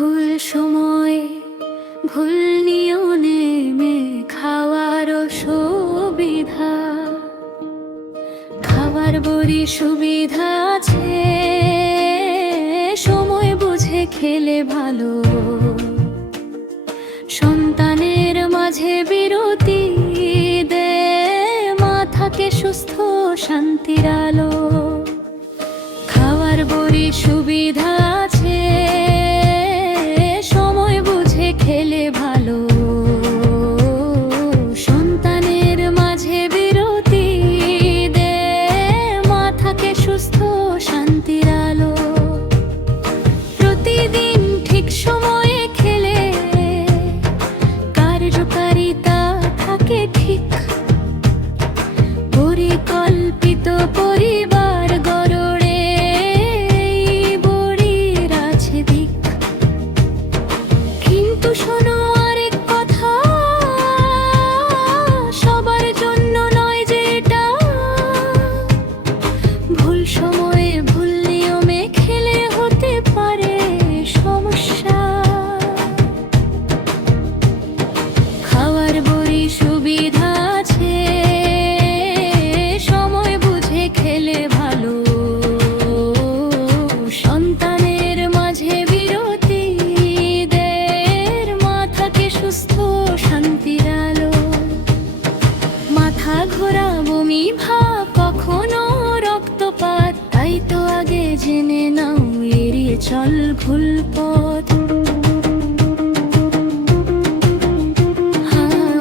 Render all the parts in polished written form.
ভুল সময় ভুল নিয়মে খাওয়ারও সুবিধা, খাবার বড়ি সুবিধা আছে, সময় বুঝে খেলে ভালো। সন্তানের মাঝে বিরতি দে, মাথাকে সুস্থ শান্তির আলো। খাবার বড়ি সুবিধা আছে, সময় বুঝে খেলে ভালো। সন্তানের মাঝে বিরতি দে, মাথাকে সুস্থ শান্তির আলো। প্রতিদিন ঠিক সময়ে খেলে কার্যকারিতা থাকে ঠিক। পরিকল্পিত পরিবার গড়ে বড়ির আছে দিক। কিন্তু শোনো আরেক কথা, সবার জন্য নয় যে এটা। ভুল সময়ে ভুল নিয়মে খেলে হতে পারে সমস্যা। খাওয়ার বড়ি সুবিধা আছে, সময় বুঝে খেলে ভালো। সন্তানের মাঝে বিরতি দে, মাথাকে সুস্থ শান্তির আলো। মাথা ঘোরা বমি ভাব কখনো রক্তপাত, তাই তো আগে জেনে নাও এড়িয়ে চল ভুল পথ।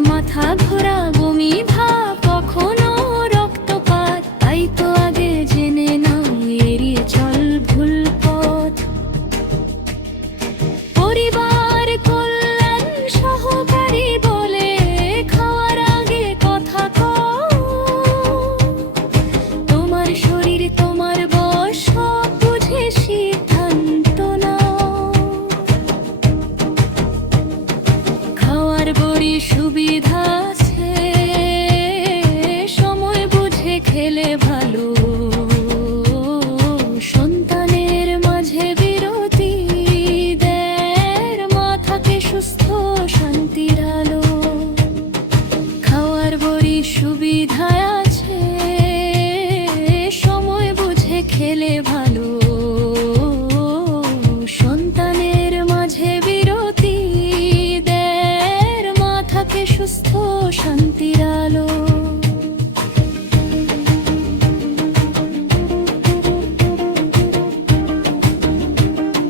মাথা ঘোরা বমি ভাব কখনো রক্তপাত, তাই তো আগে জেনে নাও এড়িয়ে চল ভুল পথ। পরিবার কল্যাণ সহকারী বলে খাওয়ার আগে কথা কও। তোমার শরীর তোমার বয়স সব বুঝে সিদ্ধান্ত নাও। খাওয়ার বড়ি সুবিধা আছে, সময় বুঝে খেলে ভালো। সন্তানের মাঝে বিরতি দে, মাথাকে সুস্থ শান্তির আলো। খাওয়ার বড়ি সুবিধা আছে, সময় বুঝে খেলে